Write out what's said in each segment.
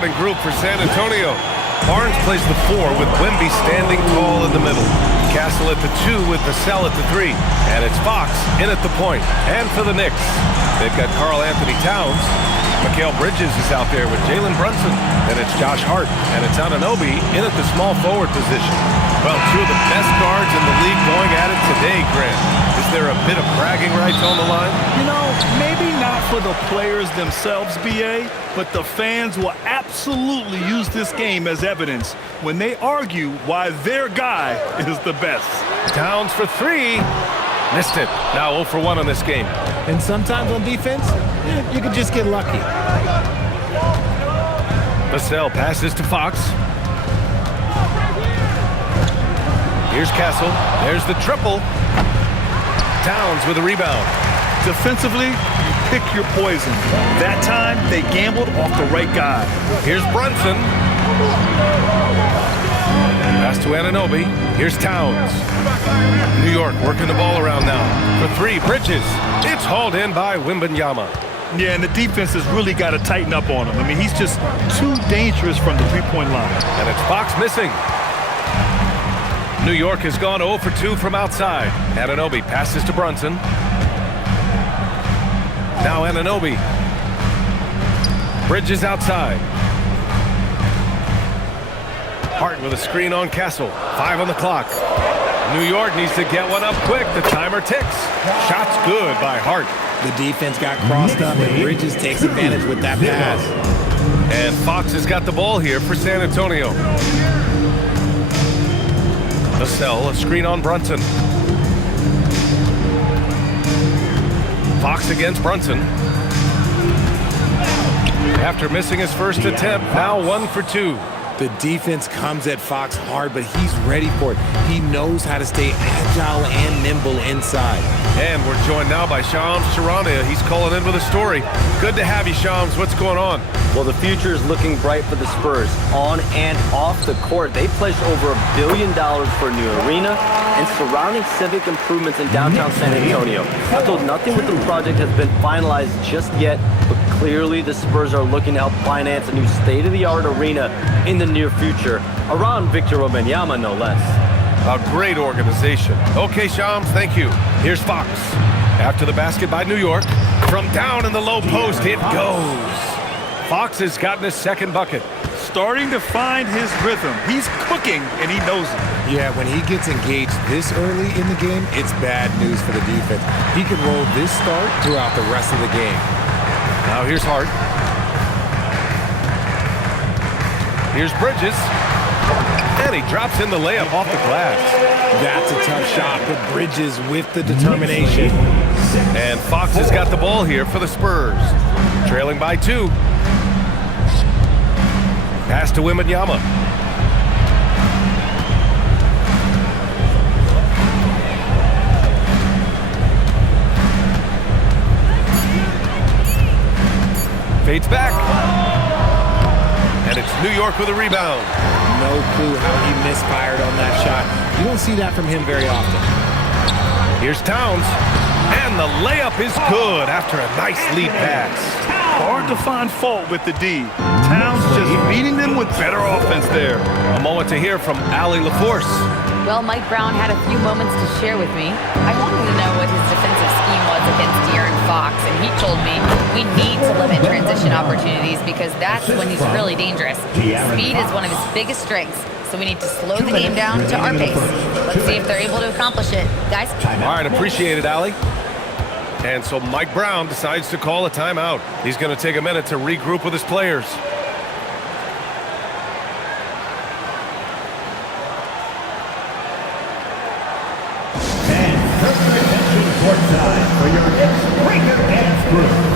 starting group for San Antonio. Barnes plays the 4 with Wemby standing tall in the middle. Castle at the 2 with the Cell at the 3. And it's Fox in at the point. And for the Knicks, they've got Karl Anthony Towns. Mikal Bridges is out there with Jalen Brunson. And it's Josh Hart. And it's Anunoby in at the small forward position. Well, 2 of the best guards in the league going at it today, Grant. Is there a bit of bragging rights on the line? You know, maybe not for the players themselves, BA, but the fans will absolutely use this game as evidence when they argue why their guy is the best. Towns for 3. Missed it. Now 0 for 1 on this game. And sometimes on defense, you can just get lucky. Vassell passes to Fox. Here's Castle. There's the triple. Towns with a rebound. Defensively, you pick your poison. That time, they gambled off the right guy. Here's Brunson. Pass to Anunoby. Here's Towns. New York working the ball around now. For 3, Bridges. It's hauled in by Wembanyama. Yeah, and the defense has really got to tighten up on him. I mean, he's just too dangerous from the three-point line. And it's Fox missing. New York has gone 0 for 2 from outside. Anunoby passes to Brunson. Now Anunoby. Bridges outside. Hart with a screen on Castle. 5 on the clock. New York needs to get one up quick. The timer ticks. Shot's good by Hart. The defense got crossed up, and Bridges takes advantage with that pass. And Fox has got the ball here for San Antonio. Vassell, a screen on Brunson. Fox against Brunson. After missing his first attempt, now 1 for 2. The defense comes at Fox hard, but he's ready for it. He knows how to stay agile and nimble inside. And we're joined now by Shams Charania. He's calling in with a story. Good to have you, Shams. What's going on? Well, the future is looking bright for the Spurs. On and off the court, they pledged over $1 billion for a new arena and surrounding civic improvements in downtown San Antonio. I'm told nothing with the project has been finalized just yet, but clearly the Spurs are looking to help finance a new state-of-the-art arena in the near future, around Victor Wembanyama, no less. A great organization. Okay, Shams, thank you. Here's Fox. After the basket by New York. From down in the low post, it goes. Fox has gotten his second bucket. Starting to find his rhythm. He's cooking, and he knows it. Yeah, when he gets engaged this early in the game, it's bad news for the defense. He can roll this start throughout the rest of the game. Now here's Hart. Here's Bridges. And he drops in the layup off the glass. That's a tough shot, but Bridges with the determination. And Fox has got the ball here for the Spurs. Trailing by 2. Pass to Wembanyama. Fades back. And it's New York with a rebound. No clue how he misfired on that shot. You don't see that from him very often. Here's Towns. And the layup is good after a nice lead pass. Hard to find fault with the D. Towns just beating them with better offense there. A moment to hear from Allie LaForce. Well, Mike Brown had a few moments to share with me. I wanted to know what his defensive scheme was against De'Aaron Fox, and he told me we need to limit transition opportunities because that's when he's really dangerous. Speed is one of his biggest strengths, so we need to slow the game down to our pace. Let's see if they're able to accomplish it. Guys? All right, appreciate it, Allie. And so Mike Brown decides to call a timeout. He's going to take a minute to regroup with his players. And turn your attention courtside for your next breaker dance group.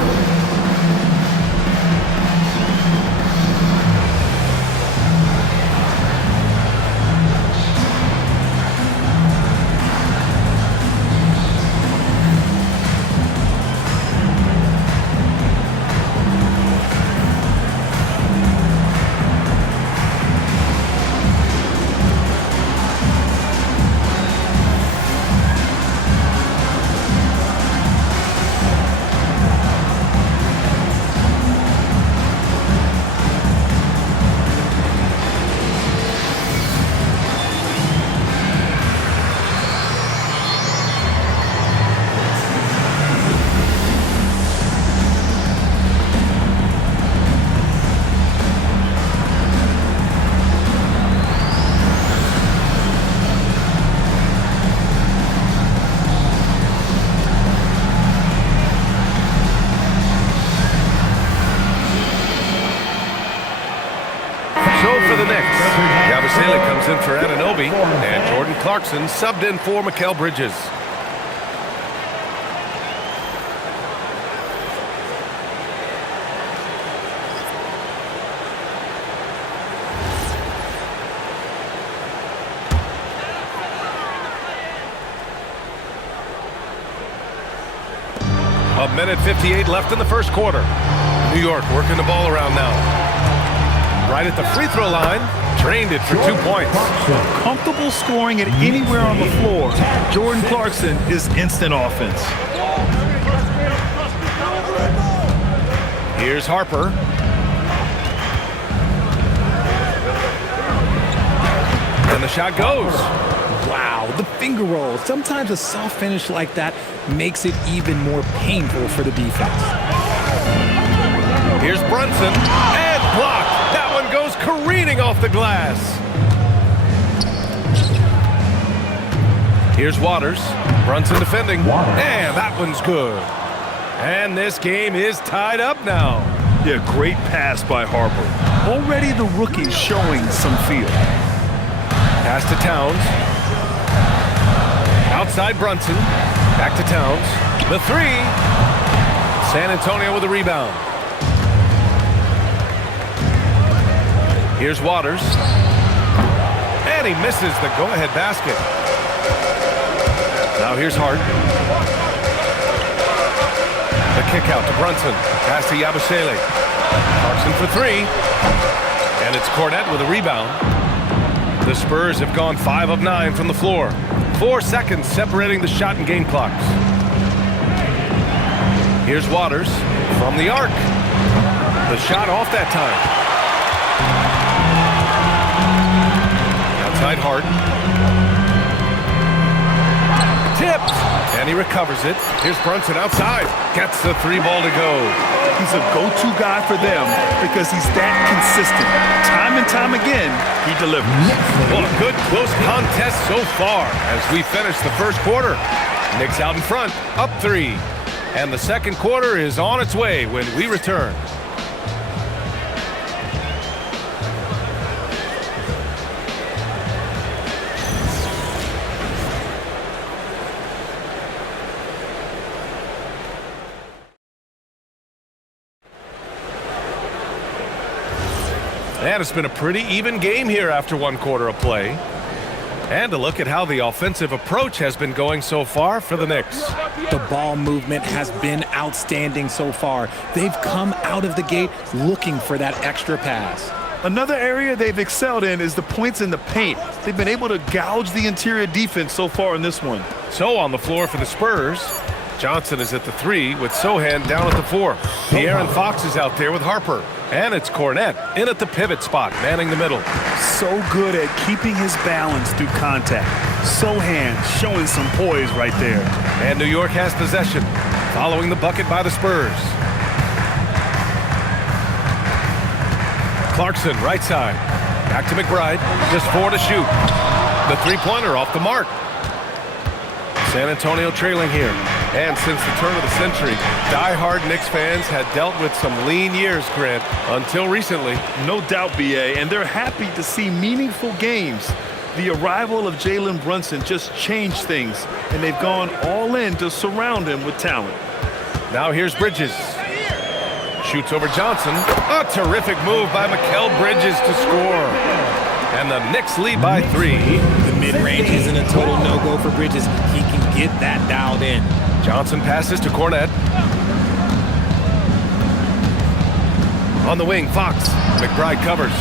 Yabusele comes in for Anunoby, and Jordan Clarkson subbed in for Mikal Bridges. A minute 58 left in the first quarter. New York working the ball around now. Right at the free throw line, drained it for 2 points. Comfortable scoring it anywhere on the floor. Jordan Clarkson is instant offense. Here's Harper. And the shot goes. Wow, the finger roll. Sometimes a soft finish like that makes it even more painful for the defense. Here's Brunson, and blocked. That one goes careening off the glass. Here's Waters. Brunson defending, and that one's good. And this game is tied up now. Yeah, great pass by Harper. Already the rookie showing some feel. Pass to Towns. Outside Brunson. Back to Towns. The three. San Antonio with a rebound. Here's Waters. And he misses the go-ahead basket. Now here's Hart. The kick out to Brunson. Pass to Yabusele. Clarkson for three. And it's Cornette with a rebound. The Spurs have gone 5 of 9 from the floor. 4 seconds separating the shot and game clocks. Here's Waters from the arc. The shot off that time. Outside Hart. Tipped. And he recovers it. Here's Brunson outside. Gets the 3 ball to go. He's a go-to guy for them because he's that consistent. Time and time again, he delivers. Well, a good close contest so far as we finish the first quarter. Knicks out in front, up 3. And the second quarter is on its way when we return. And it's been a pretty even game here after 1 quarter of play. And a look at how the offensive approach has been going so far for the Knicks. The ball movement has been outstanding so far. They've come out of the gate looking for that extra pass. Another area they've excelled in is the points in the paint. They've been able to gouge the interior defense so far in this one. So on the floor for the Spurs, Johnson is at the 3 with Sohan down at the 4. De'Aaron Fox is out there with Harper. And it's Cornette in at the pivot spot, manning the middle. So good at keeping his balance through contact. Sohan showing some poise right there. And New York has possession, following the bucket by the Spurs. Clarkson, right side. Back to McBride, just 4 to shoot. The three-pointer off the mark. San Antonio trailing here. And since the turn of the century, die-hard Knicks fans had dealt with some lean years, Grant, until recently. No doubt, B.A., and they're happy to see meaningful games. The arrival of Jalen Brunson just changed things, and they've gone all in to surround him with talent. Now here's Bridges. Shoots over Johnson. A terrific move by Mikal Bridges to score. And the Knicks lead by 3. The mid-range isn't a total no-go for Bridges. He can get that dialed in. Johnson passes to Cornette. On the wing, Fox. McBride covers.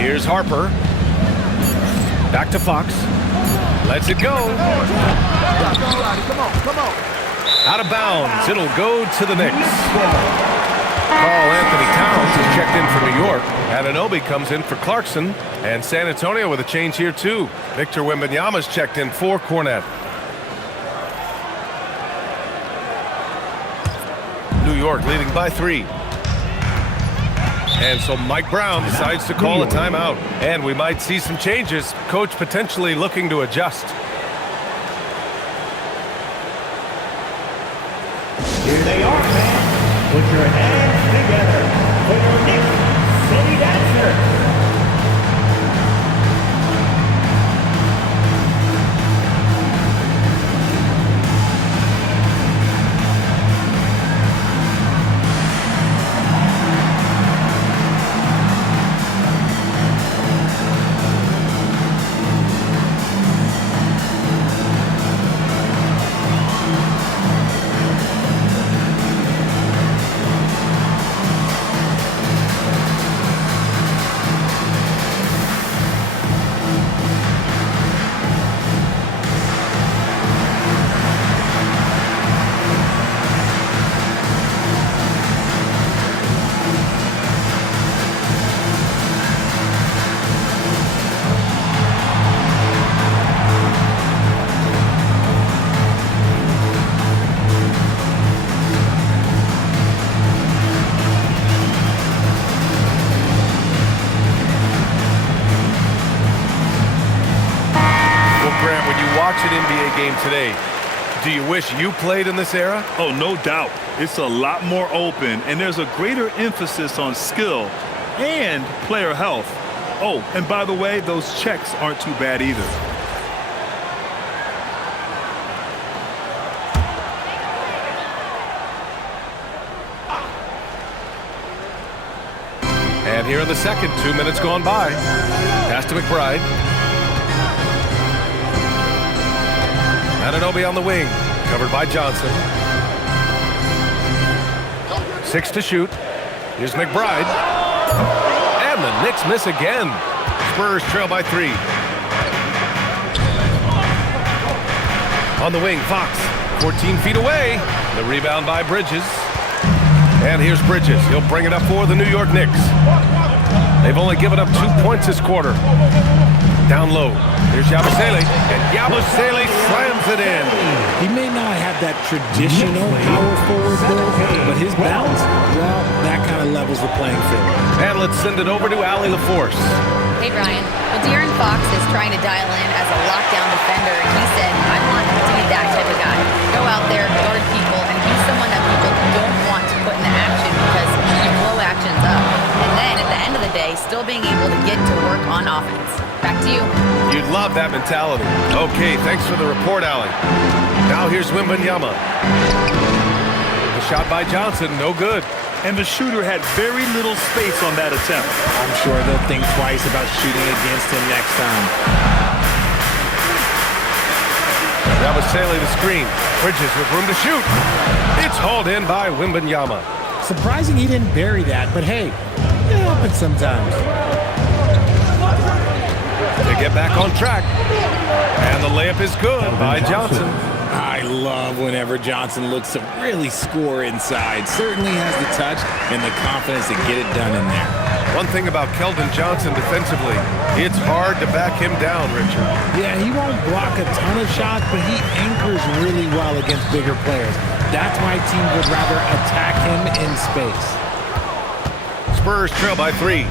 Here's Harper. Back to Fox. Lets it go. Come on. Out of bounds. It'll go to the Knicks. Carl Anthony Towns is checked in for New York. Anunoby comes in for Clarkson. And San Antonio with a change here, too. Victor Wembanyama's checked in for Cornette. New York leading by 3. And so Mike Brown decides to call a timeout. And we might see some changes. Coach potentially looking to adjust. Here they are, fans. Put your hands together for your Knicks City Knicks. Watch an NBA game today. Do you wish you played in this era? Oh, no doubt. It's a lot more open, and there's a greater emphasis on skill and player health. Oh, and by the way, those checks aren't too bad either. And here in the second, 2 minutes gone by. Pass to McBride. Anunoby on the wing, covered by Johnson. 6 to shoot. Here's McBride. And the Knicks miss again. Spurs trail by 3. On the wing, Fox, 14 feet away. The rebound by Bridges. And here's Bridges. He'll bring it up for the New York Knicks. They've only given up 2 points this quarter. Down low. Here's Yabusele. And Yabusele slams it in. He may not have that traditional power forward build, but his bounce, well, that kind of levels the playing field. And let's send it over to Allie LaForce. Hey, Brian. Well, De'Aaron Fox is trying to dial in as a lockdown defender, and he said, I want to be that type of guy. Go out there, guard people, and be someone that people don't want to put into action because you blow actions up. And then, at the end of the day, still being able to get to work on offense. Back to you. You'd love that mentality. Okay, thanks for the report, Allie. Now here's Wembanyama. The shot by Johnson, no good. And the shooter had very little space on that attempt. I'm sure they'll think twice about shooting against him next time. Yabusele the screen. Bridges with room to shoot. It's hauled in by Wembanyama. Surprising he didn't bury that, but hey, it happens sometimes. They get back on track. And the layup is good by Johnson. I love whenever Johnson looks to really score inside. Certainly has the touch and the confidence to get it done in there. One thing about Keldon Johnson defensively, it's hard to back him down, Richard. Yeah, he won't block a ton of shots, but he anchors really well against bigger players. That's why teams would rather attack him in space. Spurs trail by 3.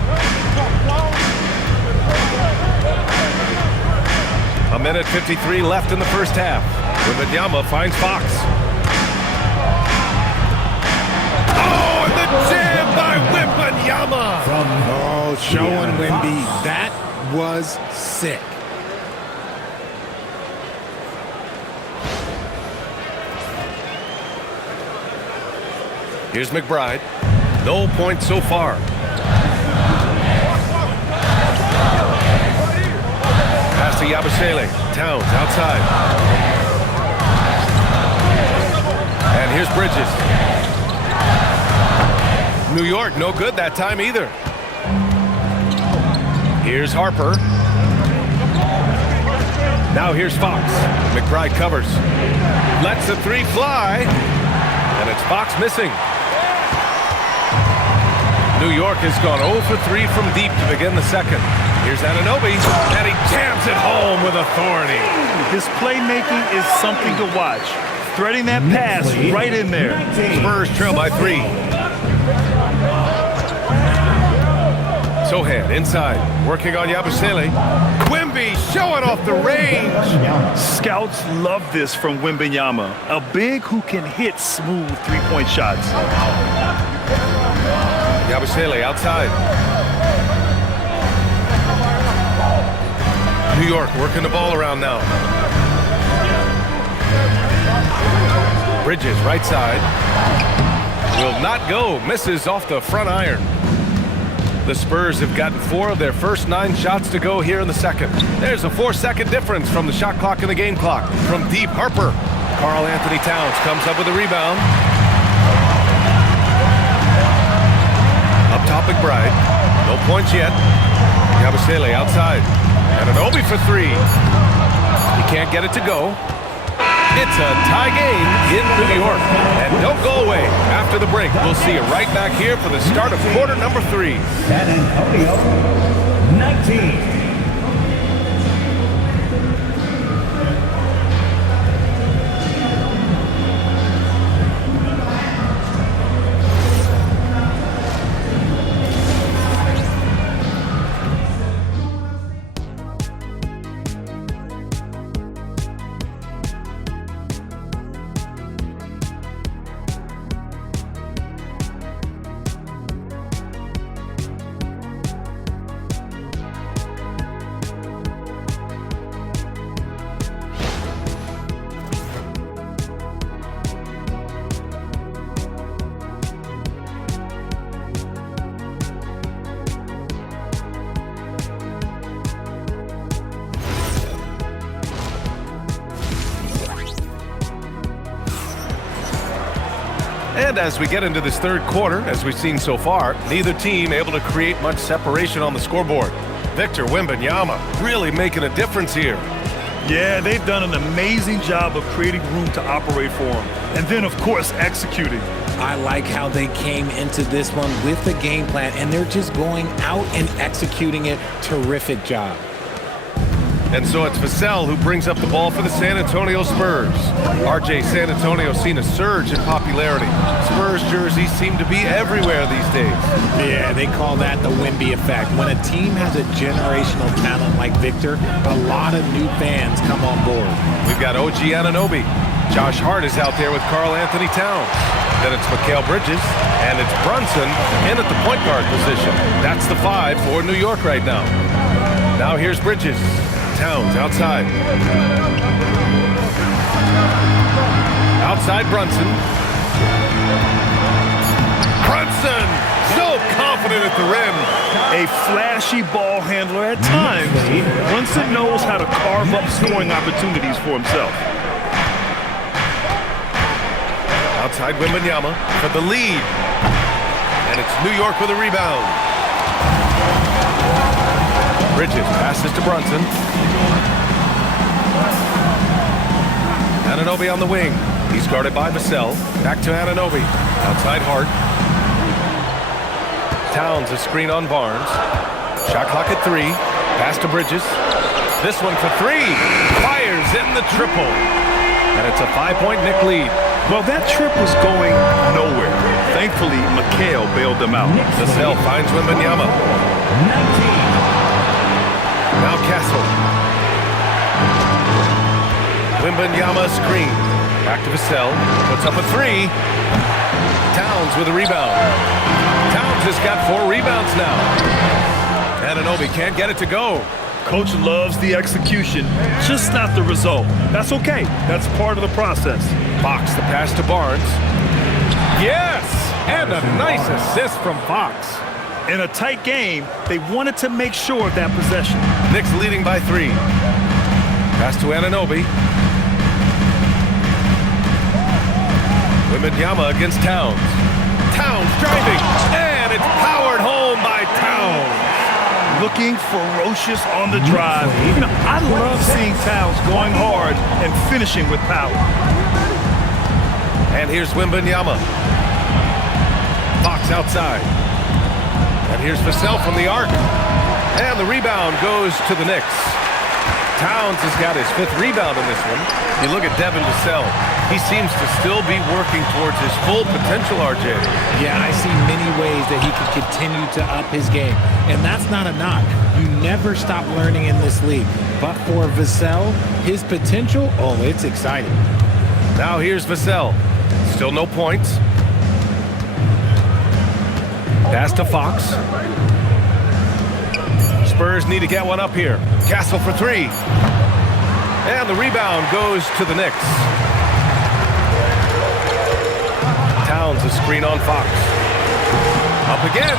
A minute 53 left in the first half. Wembanyama finds Fox. Oh, and the jam by Wembanyama! Oh, showing Wemby. That was sick. Here's McBride. No points so far. Pass to Yabusele. Towns outside. And here's Bridges. New York, no good that time either. Here's Harper. Now here's Fox. McBride covers. Lets the 3 fly. And it's Fox missing. New York has gone 0 for 3 from deep to begin the second. Here's Anunoby, and he jams it home with authority. His playmaking is something to watch. Threading that pass right in there. Spurs trail by 3. Sohan inside, working on Yabusele. Wemby showing off the range. Scouts love this from Wembanyama, a big who can hit smooth three-point shots. Yabusele outside. New York working the ball around now. Bridges, right side. Will not go. Misses off the front iron. The Spurs have gotten 4 of their first 9 shots to go here in the second. There's a 4-second difference from the shot clock and the game clock. From deep, Harper. Karl Anthony Towns comes up with a rebound. Up top, McBride. No points yet. Yabusele outside. And an Obi for 3. He can't get it to go. It's a tie game in New York. And don't go away. After the break, we'll see you right back here for the start of quarter number 3. San Antonio, 19. And as we get into this third quarter, as we've seen so far, neither team able to create much separation on the scoreboard. Victor Wembanyama really making a difference here. Yeah, they've done an amazing job of creating room to operate for him. And then, of course, executing. I like how they came into this one with the game plan, and they're just going out and executing it. Terrific job. And so it's Vassell who brings up the ball for the San Antonio Spurs. RJ, San Antonio seen a surge in popularity. Spurs jerseys seem to be everywhere these days. Yeah, they call that the Wemby effect. When a team has a generational talent like Victor, a lot of new fans come on board. We've got OG Anunoby. Josh Hart is out there with Karl Anthony Towns. Then it's Mikal Bridges, and it's Brunson in at the point guard position. That's the 5 for New York right now. Now here's Bridges. Towns outside. Outside Brunson. Brunson! So confident at the rim. A flashy ball handler at times. Brunson knows how to carve up scoring opportunities for himself. Outside Wembanyama for the lead. And it's New York with a rebound. Bridges passes to Brunson. Anunoby on the wing. He's guarded by Vassell. Back to Anunoby. Outside Hart. Towns a screen on Barnes. Shot clock at 3. Pass to Bridges. This one for 3. Fires in the triple. And it's a 5-point Knick lead. Well, that trip was going nowhere. Thankfully, Mikal bailed them out. Vassell finds Wembanyama. 19. Now Castle. Wembanyama screen. Back to Vassell. Puts up a 3. Towns with a rebound. Towns has got 4 rebounds now. Anunoby can't get it to go. Coach loves the execution, just not the result. That's okay. That's part of the process. Fox the pass to Barnes. Yes! And a nice assist from Fox. In a tight game, they wanted to make sure of that possession. Knicks leading by 3. Pass to Anunoby. Wembanyama against Towns. Towns driving, and it's powered home by Towns. Looking ferocious on the drive. You know, I love seeing Towns going hard and finishing with power. And here's Wembanyama. Fox outside. And here's Vassell from the arc. And the rebound goes to the Knicks. Towns has got his 5th rebound in this one. You look at Devin Vassell. He seems to still be working towards his full potential, RJ. Yeah, I see many ways that he could continue to up his game. And that's not a knock. You never stop learning in this league. But for Vassell, his potential, oh, it's exciting. Now here's Vassell. Still no points. Pass to Fox. Spurs need to get one up here. Castle for three. And the rebound goes to the Knicks. Towns a screen on Fox. Up again.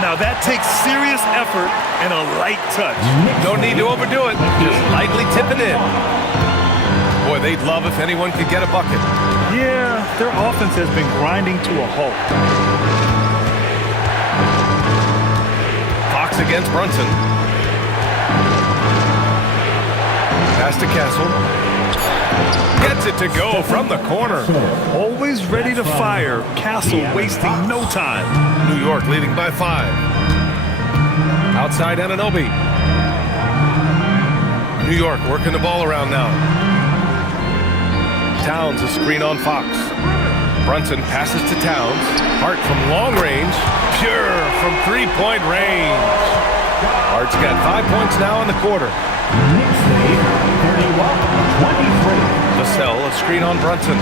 Now that takes serious effort and a light touch. No need to overdo it. Just lightly tip it in. Boy, they'd love if anyone could get a bucket. Yeah, their offense has been grinding to a halt. Fox against Brunson. Pass to Castle. Gets it to go from the corner. Always ready to fire. Castle wasting no time. New York leading by 5. Outside Anunoby. New York working the ball around now. Towns a screen on Fox. Brunson passes to Towns. Hart from long range. Pure from three-point range. Hart's got 5 points now in the quarter. Knicks lead 31-23. Vassell, a screen on Brunson.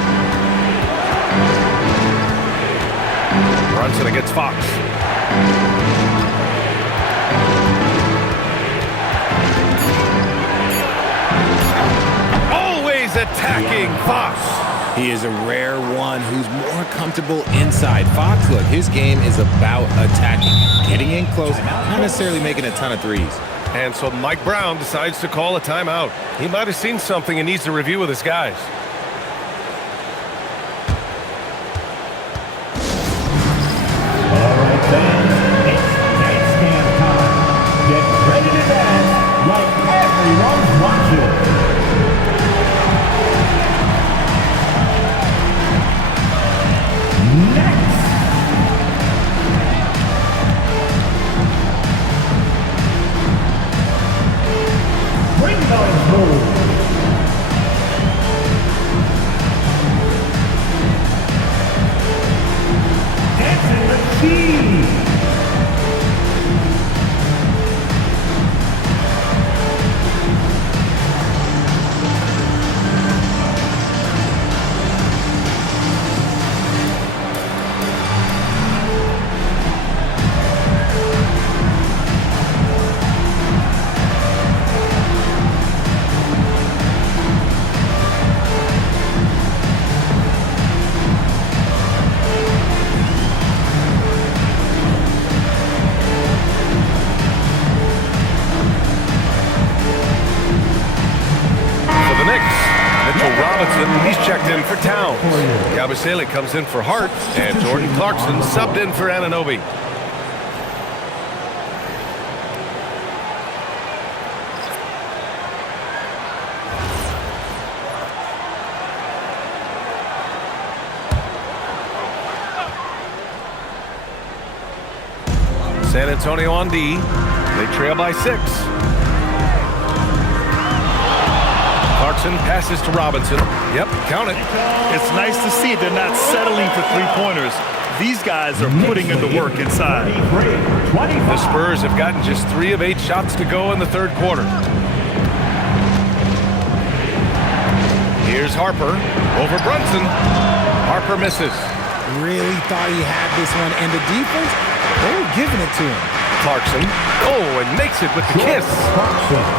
Brunson against Fox. Always attacking Fox. He is a rare one who's more comfortable inside. Fox, look, his game is about attacking, getting in close, not necessarily making a ton of threes. And so Mike Brown decides to call a timeout. He might have seen something and needs to review with his guys. All right, fans, it's dance cam time. Get ready to dance like everyone's watching. Next. Bring those moves. Dancing machine. He's checked in for Towns. Yabusele comes in for Hart, and Jordan Clarkson subbed in for Anunoby. San Antonio on D. They trail by 6. Clarkson passes to Robinson. Yep, count it. It's nice to see they're not settling for three-pointers. These guys are putting in the work inside. The Spurs have gotten just 3 of 8 shots to go in the third quarter. Here's Harper over Brunson. Harper misses. Really thought he had this one, and the defense, they were giving it to him. Clarkson, and makes it with the kiss.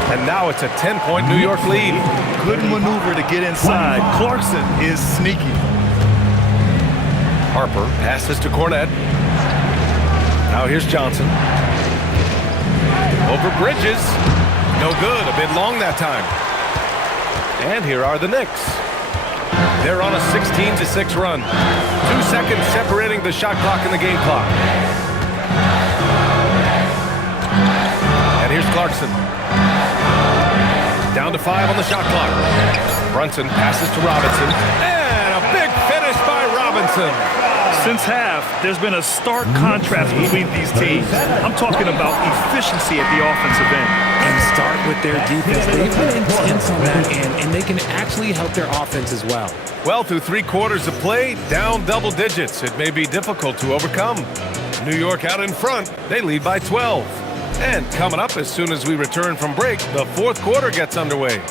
And now it's a 10-point New York lead. Good maneuver to get inside. Clarkson is sneaky. Harper passes to Cornette. Now here's Johnson. Over Bridges. No good, a bit long that time. And here are the Knicks. They're on a 16-6 run. 2 seconds separating the shot clock and the game clock. Here's Clarkson. Down to 5 on the shot clock. Brunson passes to Robinson. And a big finish by Robinson. Since half, there's been a stark contrast between these teams. I'm talking about efficiency at the offensive end. And start with their defense. They've been intense on that end, and they can actually help their offense as well. Well, through 3 quarters of play, down double digits. It may be difficult to overcome. New York out in front. They lead by 12. And coming up as soon as we return from break, the fourth quarter gets underway.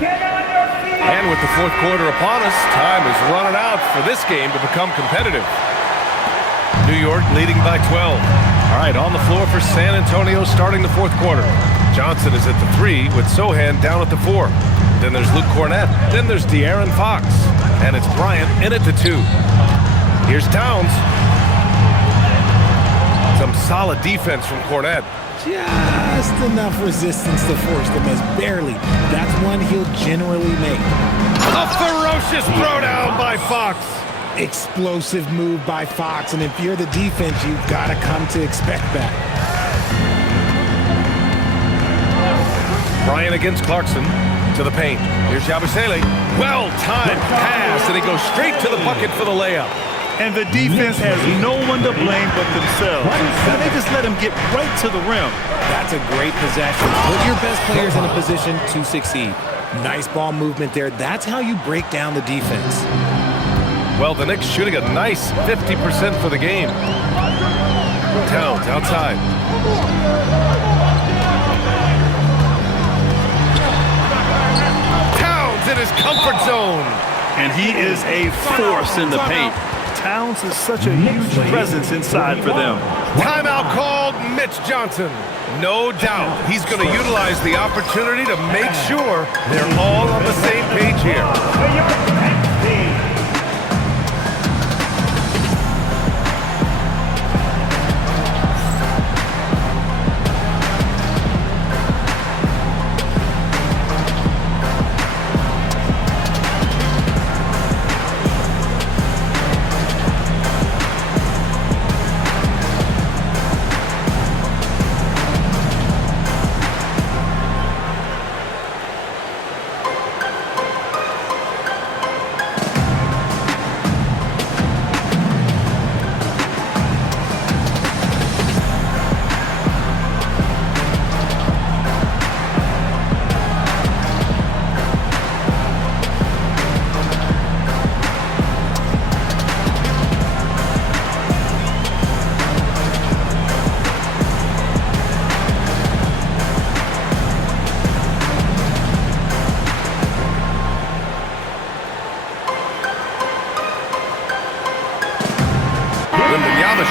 Get on your fourth quarter upon us. Time is running out for this game to become competitive. New York leading by 12. All right, on the floor for San Antonio starting the fourth quarter. Johnson is at the 3 with Sohan down at the 4. Then there's Luke Cornett. Then there's De'Aaron Fox. And it's Bryant in at the 2. Here's Towns. Some solid defense from Cornett. Just enough resistance to force them as barely. That's one he'll generally make. A ferocious throwdown by Fox. Explosive move by Fox, and if you're the defense, you've got to come to expect that. Bryant against Clarkson to the paint. Here's Yabusele. Well-timed pass, and he goes straight to the bucket for the layup. And the defense has no one to blame but themselves. And they just let him get right to the rim. That's a great possession. Put your best players in a position to succeed. Nice ball movement there. That's how you break down the defense. Well, the Knicks shooting a nice 50% for the game. Towns outside. Towns in his comfort zone. And he is a force in the paint. Towns is such a huge presence inside for them. Timeout called Mitch Johnson. No doubt he's going to utilize the opportunity to make sure they're all on the same page here.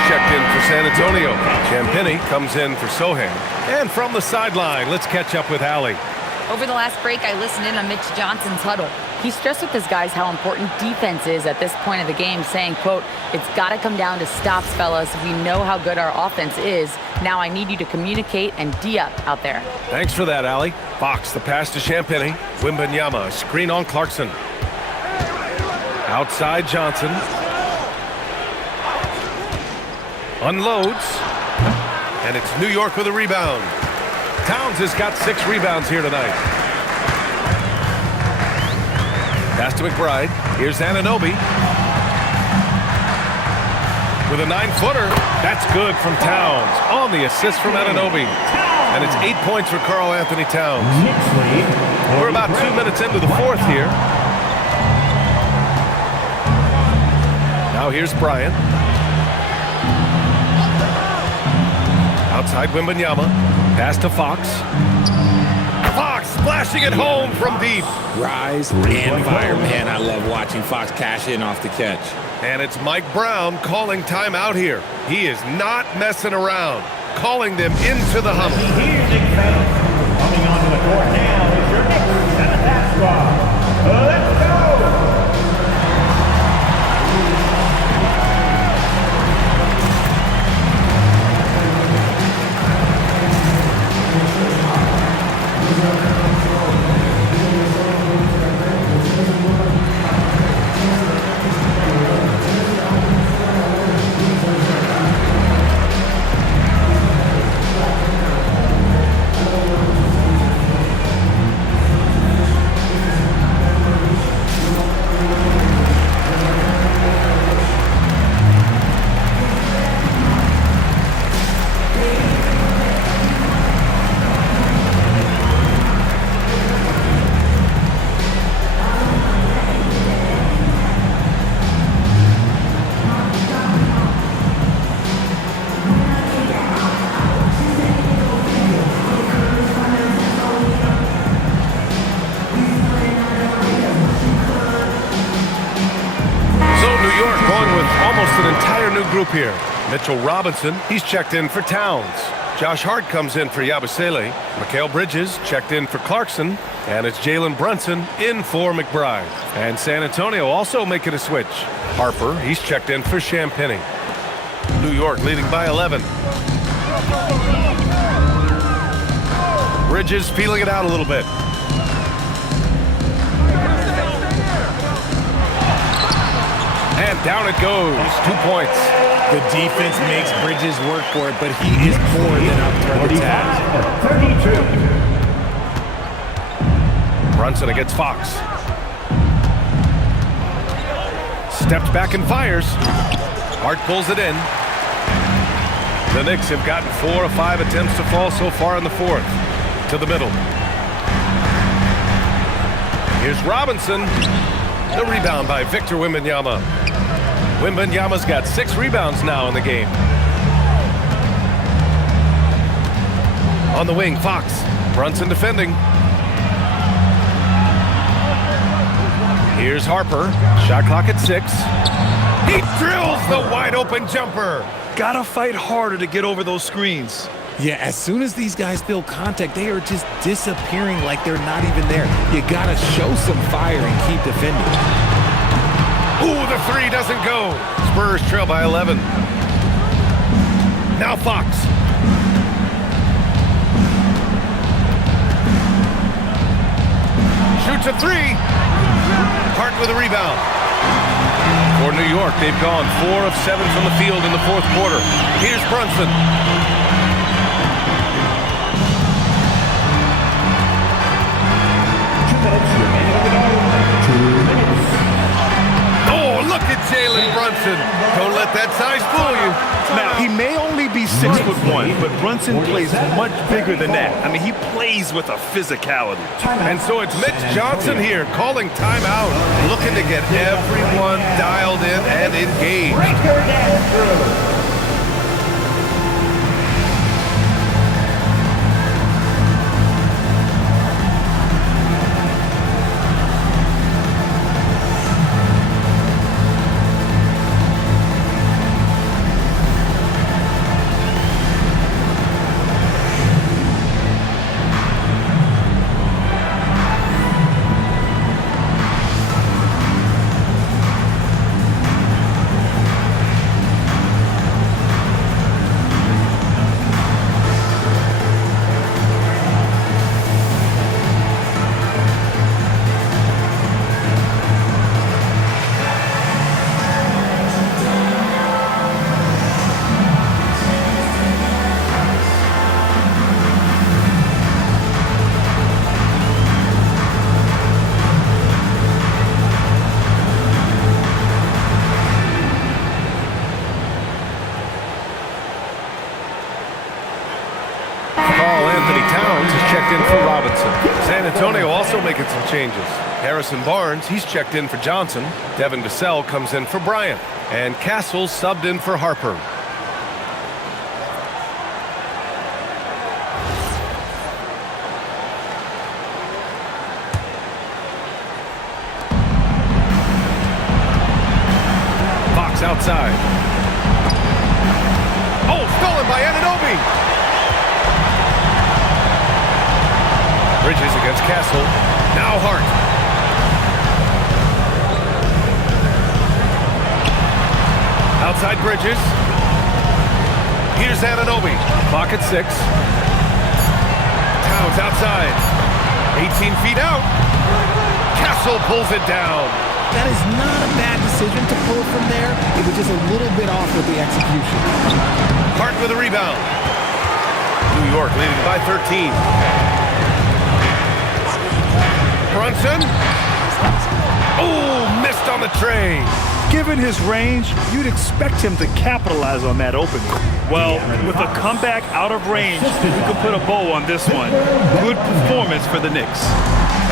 Checked in for San Antonio. Champagny comes in for Sohan. And from the sideline, let's catch up with Allie. Over the last break, I listened in on Mitch Johnson's huddle. He stressed with his guys how important defense is at this point of the game, saying, quote, "It's got to come down to stops, fellas. We know how good our offense is. Now I need you to communicate and D-up out there." Thanks for that, Allie. Fox, the pass to Champagny. Wembanyama, a screen on Clarkson. Outside Johnson. Unloads. And it's New York with a rebound. Towns has got 6 rebounds here tonight. Pass to McBride. Here's Anunoby. With a 9-footer. That's good from Towns. On the assist from Anunoby. And it's 8 points for Karl Anthony Towns. We're about 2 minutes into the fourth here. Now here's Bryant. Outside Wembanyama. Pass to Fox. Fox splashing it home from deep. Rise and fire. Man, I love watching Fox cash in off the catch. And it's Mike Brown calling timeout here. He is not messing around. Calling them into the huddle. Here, Knicks fans. Coming onto the court now is your Knicks and attack squad. Let's go! entire new group here. Mitchell Robinson, he's checked in for Towns. Josh Hart comes in for Yabusele. Mikal Bridges checked in for Clarkson. And it's Jalen Brunson in for McBride. And San Antonio also making a switch. Harper, he's checked in for Champagny. New York leading by 11. Bridges feeling it out a little bit. And down it goes. 2 points. The defense makes Bridges work for it, but he is more than up for the task. 32. Brunson against Fox. Steps back and fires. Hart pulls it in. The Knicks have gotten 4 of 5 attempts to fall so far in the fourth. To the middle. Here's Robinson. The rebound by Victor Wembanyama. Wembanyama's got 6 rebounds now in the game. On the wing, Fox. Brunson defending. Here's Harper. Shot clock at 6. He drills the wide open jumper. Gotta fight harder to get over those screens. Yeah, as soon as these guys feel contact, they are just disappearing like they're not even there. You gotta show some fire and keep defending. Ooh, the 3 doesn't go. Spurs trail by 11. Now Fox. Shoots a 3. Hart with a rebound. For New York, they've gone 4 of 7 from the field in the fourth quarter. Here's Brunson. Oh, look at Jalen Brunson. Don't let that size fool you. Now, he may only be 6'1", but Brunson plays much bigger than that. I mean, he plays with a physicality. And so it's Mitch Johnson here calling timeout, looking to get everyone dialed in and engaged. Checked in for Robinson. San Antonio also making some changes. Harrison Barnes, he's checked in for Johnson. Devin Vassell comes in for Bryant. And Castle subbed in for Harper. Fox outside. Oh, stolen by Anunoby. Bridges against Castle. Now Hart. Outside Bridges. Here's Anunoby. Clock at 6. Towns outside. 18 feet out. Castle pulls it down. That is not a bad decision to pull from there. It was just a little bit off with the execution. Hart with a rebound. New York leading by 13. Brunson. Oh, missed on the tray. Given his range, you'd expect him to capitalize on that opening. Well, with a comeback out of range, you could put a bow on this one. Good performance for the Knicks.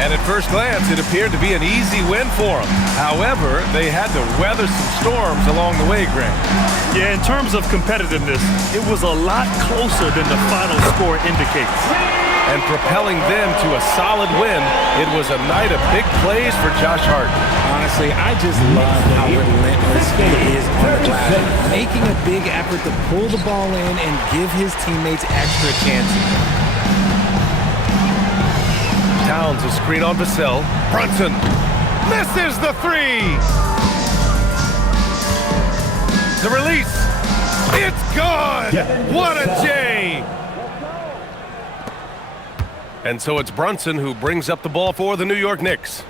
And at first glance, it appeared to be an easy win for them. However, they had to weather some storms along the way, Grant. Yeah, in terms of competitiveness, it was a lot closer than the final score indicates. And propelling them to a solid win, it was a night of big plays for Josh Hart. honestly, I just love how relentless he is on the glass, making a big effort to pull the ball in and give his teammates extra chances. Towns a screen on Vassell. Brunson misses the three. The release. It's gone. What a J. And so it's Brunson who brings up the ball for the New York Knicks.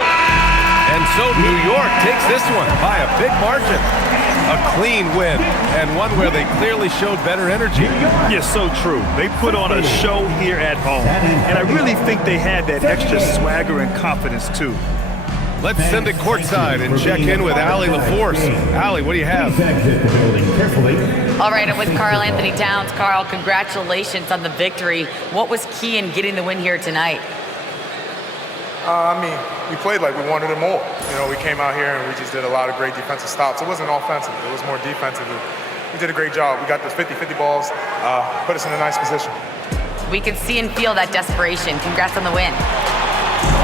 And so New York takes this one by a big margin. A clean win, and one where they clearly showed better energy. Yes, so true. They put on a show here at home, and I really think they had that extra swagger and confidence, too. Let's send it courtside and check in with Allie LaForce. Allie, what do you have? All right, I'm with Karl Anthony Towns. Karl, congratulations on the victory. What was key in getting the win here tonight? We played like we wanted it more. You know, we came out here and we just did a lot of great defensive stops. It wasn't offensive. It was more defensive. We did a great job. We got those 50-50 balls, put us in a nice position. We could see and feel that desperation. Congrats on the win.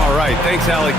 All right, thanks, Allie.